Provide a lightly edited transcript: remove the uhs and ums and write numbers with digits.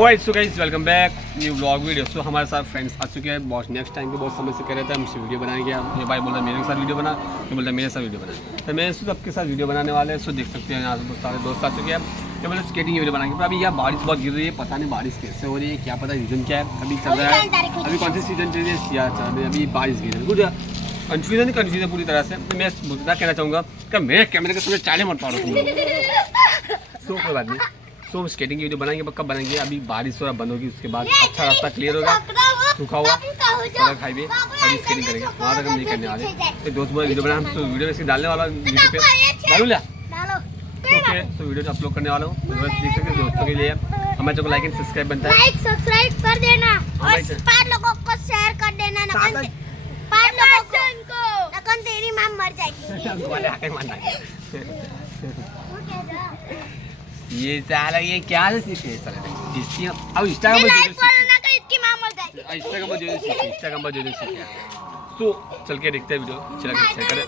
Alright so guys welcome back new blog video. So हमारे साथ friends आ चुके हैं बहुत नेक्स्ट टाइम पे बहुत समय से कह रहे थे हमसे वीडियो बनाएंगे। ये भाई बोल रहा मेरे साथ वीडियो बना, ये बोल रहा मेरे साथ वीडियो बना, तो मैं सबके साथ वीडियो बनाने वाले हैं। सो देख सकते हैं यहाँ से बहुत सारे दोस्त आ चुके हैं। ये बोले स्केटिंग वीडियो बनाएंगे, पर अभी यहाँ बारिश बहुत गिर रही है, पता नहीं बारिश कैसे हो रही है, क्या पता रीजन क्या है। अभी चल रहा है, अभी कौन सी सीजन चल रही है, चल रही है अभी बारिश गिर रही है, कुछ कन्फ्यूजन पूरी तरह से। तो मैं मुद्दा कहना चाहूँगा कि मेरे कैमरे के सामने चाले मत पाड़ो तुम लोग। सो कोई बात नहीं, सो स्केटिंग की वीडियो बनाएंगे, कब बनाएंगे, अभी बारिश थोड़ा बंद होगी, उसके बाद अच्छा रास्ता क्लियर होगा, सूखा हुआ सड़क हाईवे, अभी स्केटिंग करेंगे, वहाँ तक हम नहीं करने वाले। तो दोस्त बोले वीडियो बना, हम तो वीडियो वैसे डालने वाला यूट्यूब पे डालू लिया, तो वीडियो अपलोड करने वाला हूँ। देख सकते दोस्तों के लिए हमारे चैनल को लाइक एंड सब्सक्राइब बनता है, लाइक सब्सक्राइब कर देना और 5 लोगों को शेयर कर देना। नकन 5 लोगों को नकन तेरी मां मर जाएगी। वाले आके मारना ये साला ये क्या है सीखे साला इसकी अब इंस्टाग्राम पे लाइक फॉलो ना कर, इसकी मां मर जाएगी। इंस्टाग्राम पर जो सीखे। सो चल के देखते हैं वीडियो, चला के शेयर करें।